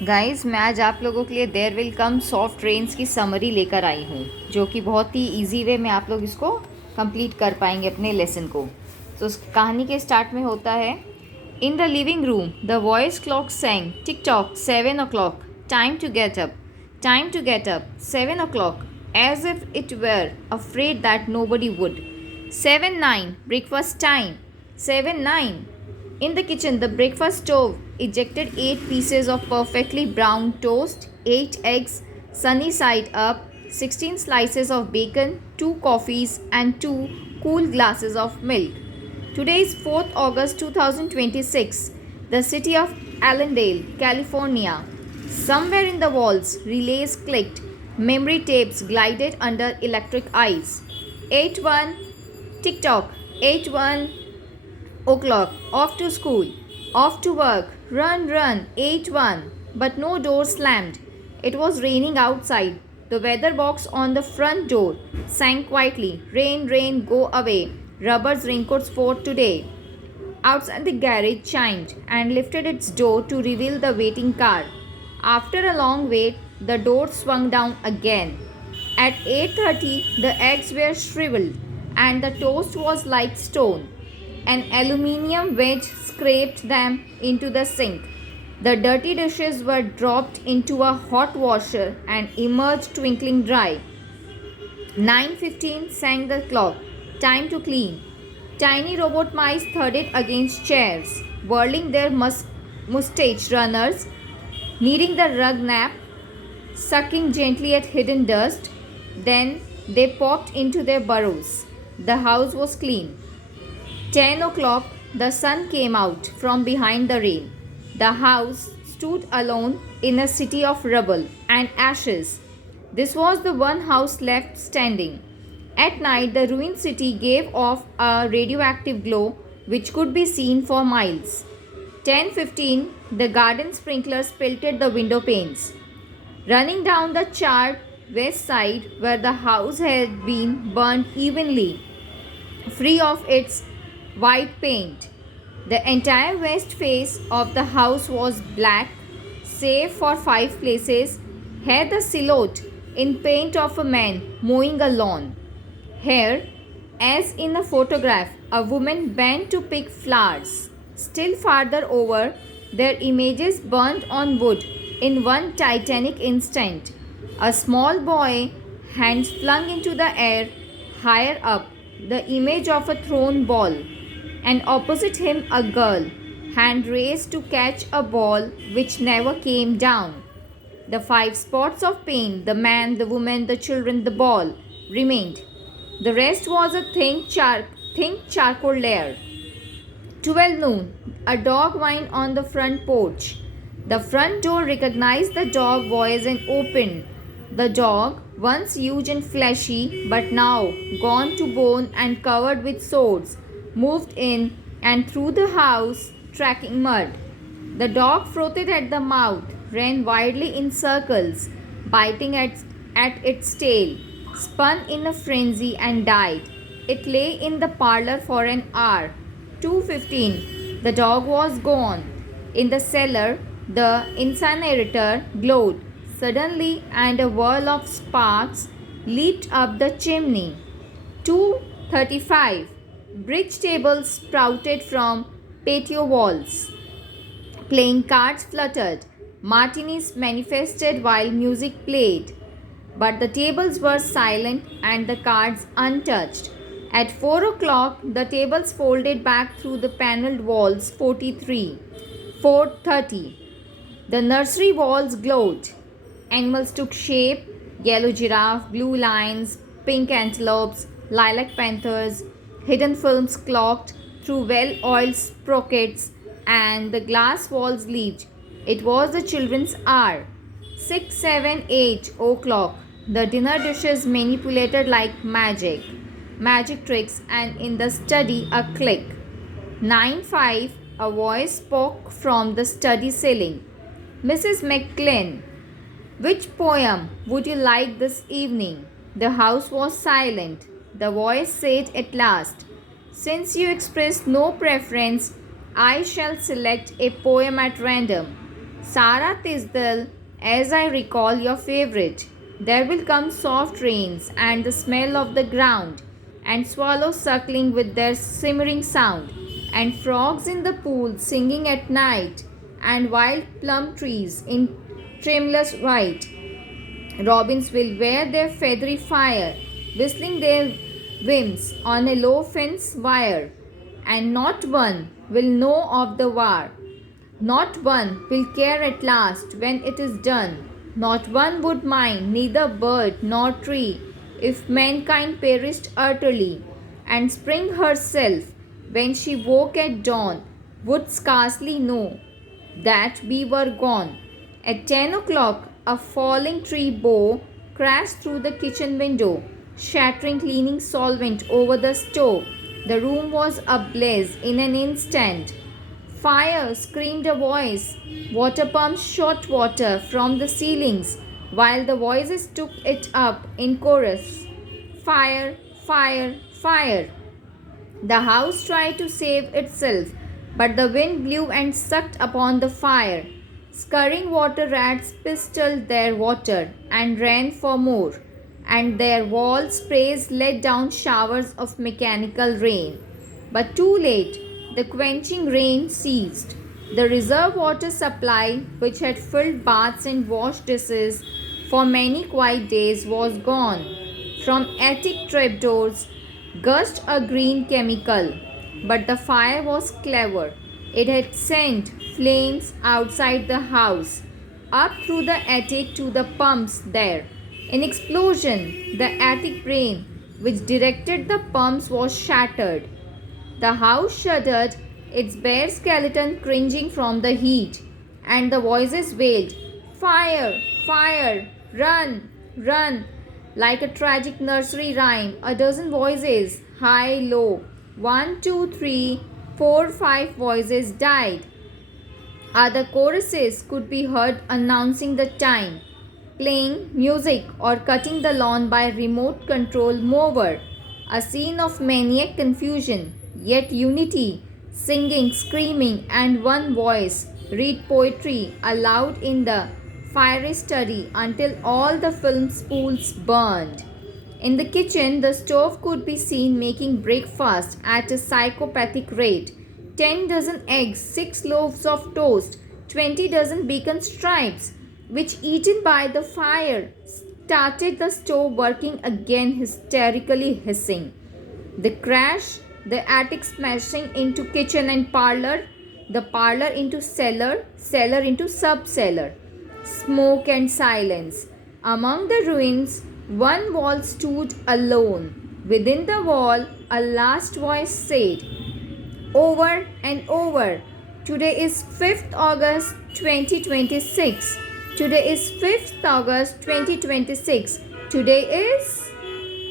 Guys मैं आज आप लोगों के लिए there will come soft trends की समरी लेकर आई हूँ, जो कि बहुत ही इजी वे में आप लोग इसको कंप्लीट कर पाएंगे अपने लेसन को। तो उस कहानी के स्टार्ट में होता है, in the living room the voice clock sang tick tock 7 o'clock, time to get up, time to get up, 7 o'clock, as if it were afraid that nobody would. 7:09 breakfast time. 7:09. In the kitchen, the breakfast stove ejected 8 pieces of perfectly brown toast, 8 eggs, sunny side up, 16 slices of bacon, 2 coffees, and 2 cool glasses of milk. Today is 4th August 2026, the city of Allendale, California. Somewhere in the walls, relays clicked, memory tapes glided under electric eyes. 8:1, tick tock, 8:1 o'clock, off to school, off to work, run, run, 8:1. But no door slammed. It was raining outside. The weather box on the front door sang quietly, rain, rain, go away. Rubber's raincoats for today. Outside the garage chimed and lifted its door to reveal the waiting car. After a long wait, the door swung down again. At 8:30, the eggs were shriveled and the toast was like stone. An aluminium wedge scraped them into the sink. The dirty dishes were dropped into a hot washer and emerged twinkling dry. 9:15 sang the clock. Time to clean. Tiny robot mice thudded against chairs, whirling their mustache runners, kneading the rug nap, sucking gently at hidden dust. Then they popped into their burrows. The house was clean. 10 o'clock, the sun came out from behind the rain. The house stood alone in a city of rubble and ashes. This was the one house left standing. At night, the ruined city gave off a radioactive glow which could be seen for miles. 10:15, the garden sprinklers pelted the window panes. Running down the charred west side where the house had been burned evenly, free of its white paint. The entire west face of the house was black, save for 5 places, had the silhouette in paint of a man mowing a lawn. Here, as in a photograph, a woman bent to pick flowers. Still farther over, their images burnt on wood in one titanic instant. A small boy, hands flung into the air, higher up, the image of a thrown ball, and opposite him a girl, hand raised to catch a ball which never came down. The 5 spots of paint, the man, the woman, the children, the ball, remained. The rest was a thin charcoal layer. 12 noon, a dog whined on the front porch. The front door recognized the dog voice and opened. The dog, once huge and fleshy, but now gone to bone and covered with sores, moved in and through the house, tracking mud. The dog frothed at the mouth, ran wildly in circles, biting at its tail, spun in a frenzy and died. It lay in the parlor for an hour. 2:15. The dog was gone. In the cellar, the incinerator glowed suddenly and a whirl of sparks leaped up the chimney. 2:35. Bridge tables sprouted from patio walls. Playing cards fluttered. Martinis manifested while music played. But the tables were silent and the cards untouched. At 4 o'clock, the tables folded back through the panelled walls. 43. 4:30. The nursery walls glowed. Animals took shape: yellow giraffe, blue lions, pink antelopes, lilac panthers. Hidden films clocked through well-oiled sprockets, and the glass walls leaped. It was the children's hour. 6, 7, 8 o'clock. The dinner dishes manipulated like magic tricks, and in the study a click. 9:05. A voice spoke from the study ceiling. Mrs. McLean, which poem would you like this evening? The house was silent. The voice said at last, since you expressed no preference, I shall select a poem at random. Sarah Tisdale, as I recall your favorite. There will come soft rains and the smell of the ground, and swallows suckling with their simmering sound, and frogs in the pool singing at night, and wild plum trees in tremulous white. Robins will wear their feathery fire, whistling their whims on a low fence wire, and not one will know of the war. Not one will care at last when it is done. Not one would mind, neither bird nor tree, if mankind perished utterly. And spring herself, when she woke at dawn, would scarcely know that we were gone. At 10 o'clock, a falling tree bough crashed through the kitchen window, shattering cleaning solvent over the stove. The room was ablaze in an instant. Fire! Screamed a voice. Water pumps shot water from the ceilings, while the voices took it up in chorus. Fire! Fire! Fire! The house tried to save itself, but the wind blew and sucked upon the fire. Scurrying water rats pistoled their water and ran for more, and their wall sprays let down showers of mechanical rain. But too late, the quenching rain ceased. The reserve water supply, which had filled baths and washed dishes for many quiet days, was gone. From attic trapdoors gushed a green chemical, but the fire was clever. It had sent flames outside the house, up through the attic to the pumps there. In explosion, the attic brain which directed the pumps was shattered. The house shuddered, its bare skeleton cringing from the heat, and the voices wailed, Fire! Fire! Run! Run! Like a tragic nursery rhyme, a dozen voices, high, low, 1, 2, 3, 4, 5 voices died. Other choruses could be heard announcing the time, playing music or cutting the lawn by remote control mower. A scene of maniac confusion, yet unity, singing, screaming, and one voice read poetry aloud in the fiery study until all the film spools burned. In the kitchen, the stove could be seen making breakfast at a psychopathic rate. 10 dozen eggs, 6 loaves of toast, 20 dozen bacon stripes, which eaten by the fire started the stove working again, hysterically hissing. The crash, the attic smashing into kitchen and parlor, the parlor into cellar, cellar into sub-cellar. Smoke and silence. Among the ruins, one wall stood alone. Within the wall, a last voice said, over and over, today is 5th August 2026. Today is 5th August 2026. Today is